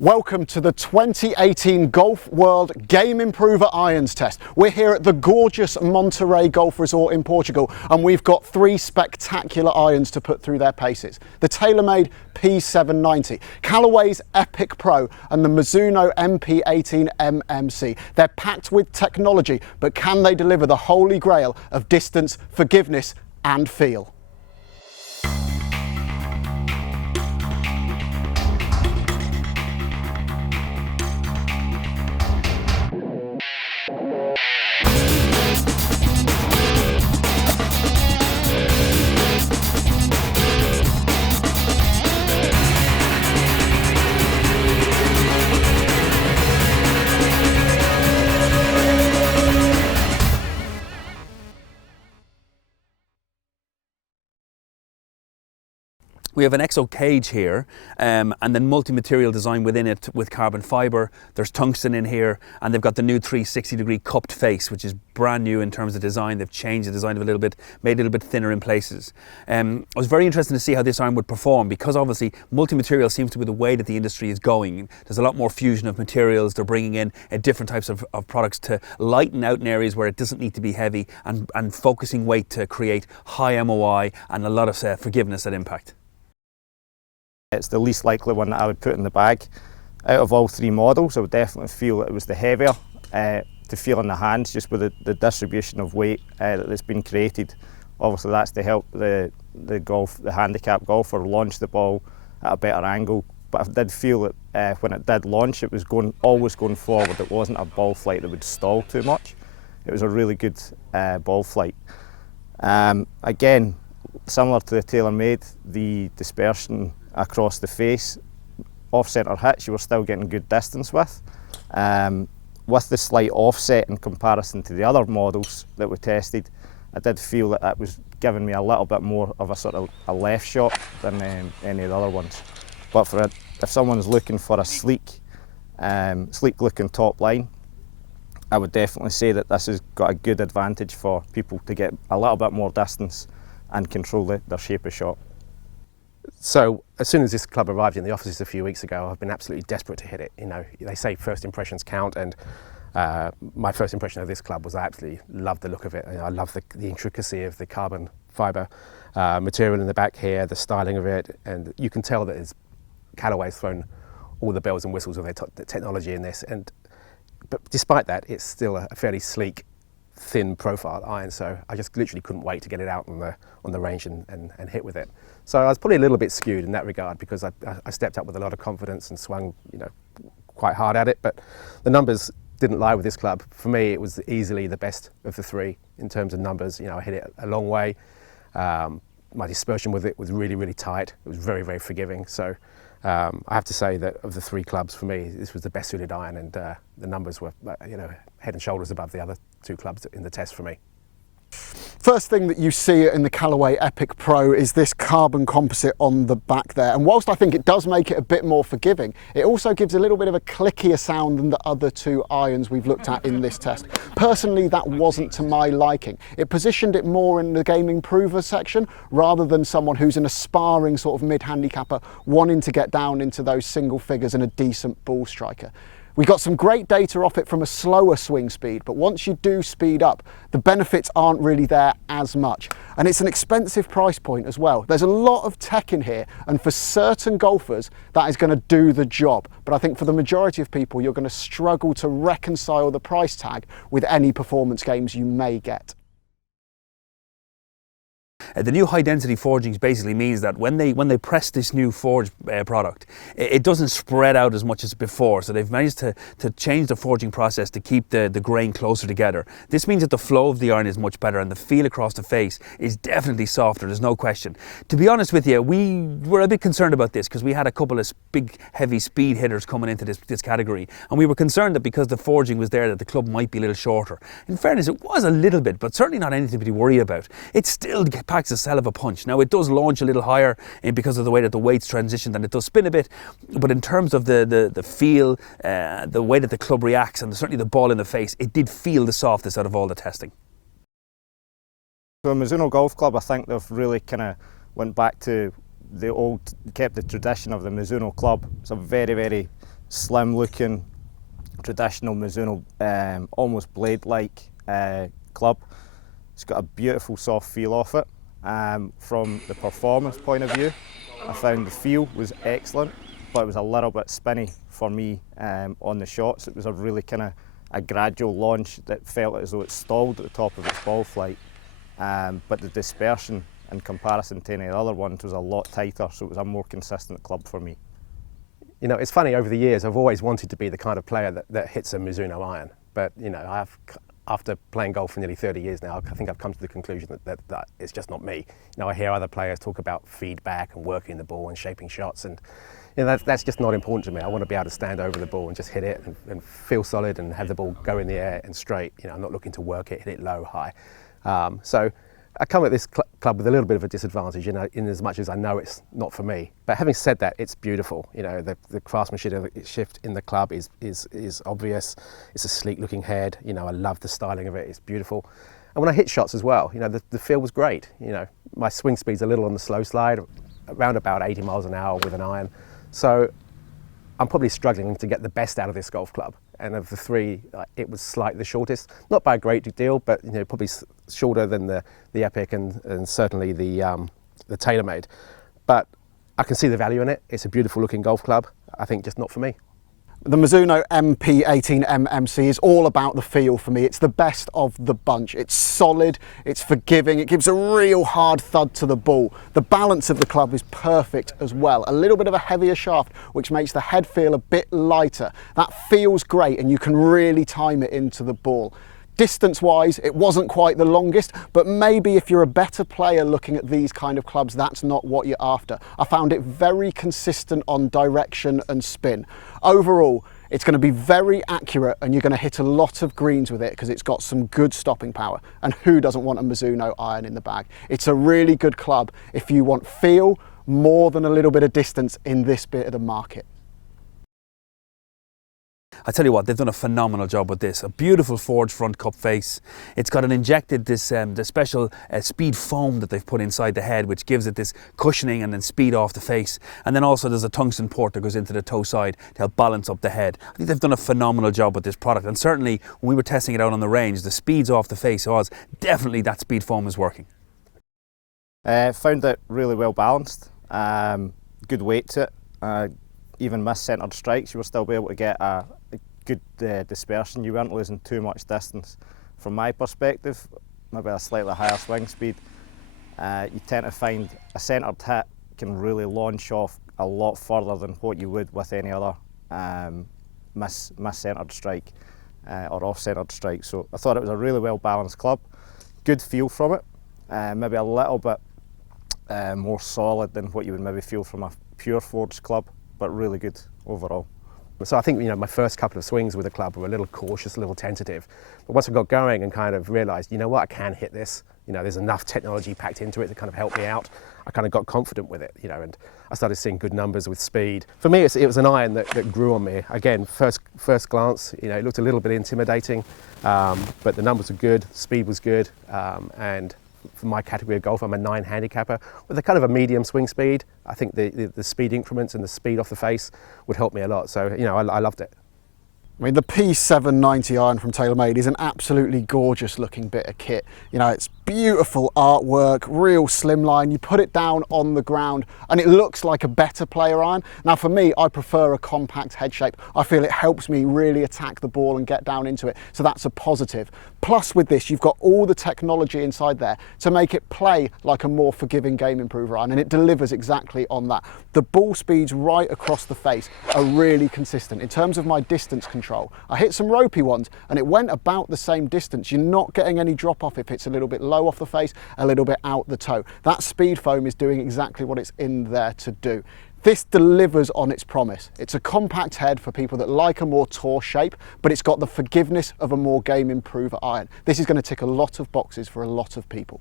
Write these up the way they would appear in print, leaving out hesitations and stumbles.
Welcome to the 2018 Golf World Game Improver Irons Test. We're here at the gorgeous Monte Rei Golf Resort in Portugal, and we've got three spectacular irons to put through their paces. The TaylorMade P790, Callaway's Epic Pro, and the Mizuno MP-18 MMC. They're packed with technology, but can they deliver the holy grail of distance, forgiveness, and feel? We have an exo cage here and then multi-material design within it with carbon fibre. There's tungsten in here, and they've got the new 360-degree cupped face, which is brand new in terms of design. They've changed the design of it a little bit, made it a little bit thinner in places. I was very interested to see how this iron would perform, because obviously multi-material seems to be the way that the industry is going. There's a lot more fusion of materials. They're bringing in different types of products to lighten out in areas where it doesn't need to be heavy, and focusing weight to create high MOI and a lot of forgiveness at impact. It's the least likely one that I would put in the bag. Out of all three models, I would definitely feel it was the heavier to feel in the hands, just with the distribution of weight that's been created. Obviously that's to help the handicap golfer launch the ball at a better angle. But I did feel that when it did launch, it was always going forward. It wasn't a ball flight that would stall too much. It was a really good ball flight. Again, similar to the TaylorMade, the dispersion across the face, off-centre hits, you were still getting good distance with. With the slight offset in comparison to the other models that we tested, I did feel that that was giving me a little bit more of a sort of a left shot than any of the other ones. But if someone's looking for a sleek looking top line, I would definitely say that this has got a good advantage for people to get a little bit more distance and control their shape of shot. So as soon as this club arrived in the offices a few weeks ago, I've been absolutely desperate to hit it. You know, they say first impressions count, and my first impression of this club was I absolutely loved the look of it. You know, I love the intricacy of the carbon fibre material in the back here, the styling of it, and you can tell that Callaway's thrown all the bells and whistles of their technology in this. But despite that, it's still a fairly sleek, thin profile iron, so I just literally couldn't wait to get it out on the range and hit with it. So I was probably a little bit skewed in that regard, because I stepped up with a lot of confidence and swung, quite hard at it. But the numbers didn't lie with this club. For me, it was easily the best of the three in terms of numbers. I hit it a long way. My dispersion with it was really, really tight. It was very, very forgiving. So I have to say that of the three clubs, for me, this was the best suited iron, and the numbers were, head and shoulders above the other two clubs in the test for me. First thing that you see in the Callaway Epic Pro is this carbon composite on the back there, and whilst I think it does make it a bit more forgiving, it also gives a little bit of a clickier sound than the other two irons we've looked at in this test. Personally, that wasn't to my liking. It positioned it more in the Game Improver section rather than someone who's an aspiring sort of mid-handicapper wanting to get down into those single figures and a decent ball striker. We got some great data off it from a slower swing speed, but once you do speed up, the benefits aren't really there as much. And it's an expensive price point as well. There's a lot of tech in here, and for certain golfers, that is going to do the job. But I think for the majority of people, you're going to struggle to reconcile the price tag with any performance games you may get. The new high-density forgings basically means that when they press this new forged product, it doesn't spread out as much as before. So they've managed to change the forging process to keep the grain closer together. This means that the flow of the iron is much better, and the feel across the face is definitely softer, there's no question. To be honest with you, we were a bit concerned about this, because we had a couple of big, heavy speed hitters coming into this category, and we were concerned that because the forging was there, that the club might be a little shorter. In fairness, it was a little bit, but certainly not anything to be worried about. It still packs a cell of a punch. Now, it does launch a little higher because of the way that the weight's transitioned, and it does spin a bit, but in terms of the feel, the way that the club reacts, and certainly the ball in the face, it did feel the softest out of all the testing. So Mizuno Golf Club, I think they've really kind of went back to kept the tradition of the Mizuno club. It's a very, very slim looking, traditional Mizuno, almost blade-like club. It's got a beautiful soft feel off it. From the performance point of view, I found the feel was excellent, but it was a little bit spinny for me on the shots. It was a really kind of a gradual launch that felt as though it stalled at the top of its ball flight. But the dispersion in comparison to any of the other ones was a lot tighter, so it was a more consistent club for me. You know, it's funny, over the years I've always wanted to be the kind of player that hits a Mizuno iron, but you know, after playing golf for nearly 30 years now, I think I've come to the conclusion that it's just not me. You know, I hear other players talk about feedback and working the ball and shaping shots, and you know, that's just not important to me. I want to be able to stand over the ball and just hit it and feel solid and have the ball go in the air and straight. You know, I'm not looking to work it, hit it low, high. So I come at this club with a little bit of a disadvantage, you know, in as much as I know it's not for me. But having said that, it's beautiful. You know, the craftsmanship shift in the club is obvious. It's a sleek looking head. You know, I love the styling of it. It's beautiful. And when I hit shots as well, you know, the feel was great. You know, my swing speed's a little on the slow slide, around about 80 miles an hour with an iron. So I'm probably struggling to get the best out of this golf club. And of the three, it was slightly the shortest, not by a great deal, but you know, probably shorter than the Epic and certainly the TaylorMade. But I can see the value in it. It's a beautiful looking golf club. I think just not for me. The Mizuno MP-18 MMC is all about the feel for me. It's the best of the bunch. It's solid, it's forgiving, it gives a real hard thud to the ball. The balance of the club is perfect as well. A little bit of a heavier shaft, which makes the head feel a bit lighter. That feels great, and you can really time it into the ball. Distance-wise, it wasn't quite the longest, but maybe if you're a better player looking at these kind of clubs, that's not what you're after. I found it very consistent on direction and spin. Overall, it's going to be very accurate, and you're going to hit a lot of greens with it because it's got some good stopping power. And who doesn't want a Mizuno iron in the bag? It's a really good club if you want feel more than a little bit of distance in this bit of the market. I tell you what, they've done a phenomenal job with this. A beautiful forged front cup face. It's got an injected the special speed foam that they've put inside the head, which gives it this cushioning and then speed off the face. And then also there's a tungsten port that goes into the toe side to help balance up the head. I think they've done a phenomenal job with this product. And certainly when we were testing it out on the range, the speeds off the face was definitely that speed foam is working. Found it really well balanced. Good weight to it. Even miss-centred strikes, you will still be able to get a good dispersion. You weren't losing too much distance. From my perspective, maybe a slightly higher swing speed, you tend to find a centred hit can really launch off a lot further than what you would with any other miss-centred strike or off-centred strike. So I thought it was a really well-balanced club. Good feel from it, maybe a little bit more solid than what you would maybe feel from a pure forged club, but really good overall. So I think, you know, my first couple of swings with the club were a little cautious, a little tentative. But once I got going and kind of realised, you know what, I can hit this. You know, there's enough technology packed into it to kind of help me out. I kind of got confident with it, you know, and I started seeing good numbers with speed. For me, it was an iron that grew on me. Again, first glance, you know, it looked a little bit intimidating, but the numbers were good, speed was good, and for my category of golf, I'm a 9 handicapper with a kind of a medium swing speed. I think the speed increments and the speed off the face would help me a lot. So, you know, I loved it. I mean, the P790 iron from TaylorMade is an absolutely gorgeous looking bit of kit. You know, it's beautiful artwork, real slimline. You put it down on the ground and it looks like a better player iron. Now for me, I prefer a compact head shape. I feel it helps me really attack the ball and get down into it. So that's a positive. Plus with this, you've got all the technology inside there to make it play like a more forgiving game improver iron, and it delivers exactly on that. The ball speeds right across the face are really consistent. In terms of my distance control, I hit some ropey ones and it went about the same distance. You're not getting any drop off if it's a little bit low off the face, a little bit out the toe. That speed foam is doing exactly what it's in there to do. This delivers on its promise. It's a compact head for people that like a more tour shape, but it's got the forgiveness of a more game improver iron. This is going to tick a lot of boxes for a lot of people.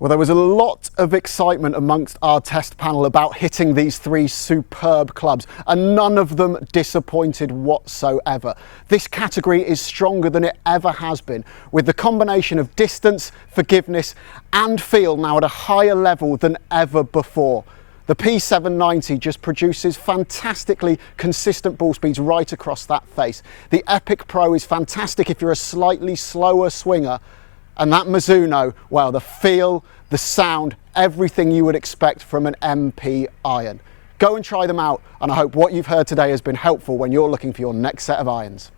Well, there was a lot of excitement amongst our test panel about hitting these three superb clubs, and none of them disappointed whatsoever. This category is stronger than it ever has been, with the combination of distance, forgiveness and feel now at a higher level than ever before. The P790 just produces fantastically consistent ball speeds right across that face. The Epic Pro is fantastic if you're a slightly slower swinger. And that Mizuno, well, the feel, the sound, everything you would expect from an MP iron. Go and try them out, and I hope what you've heard today has been helpful when you're looking for your next set of irons.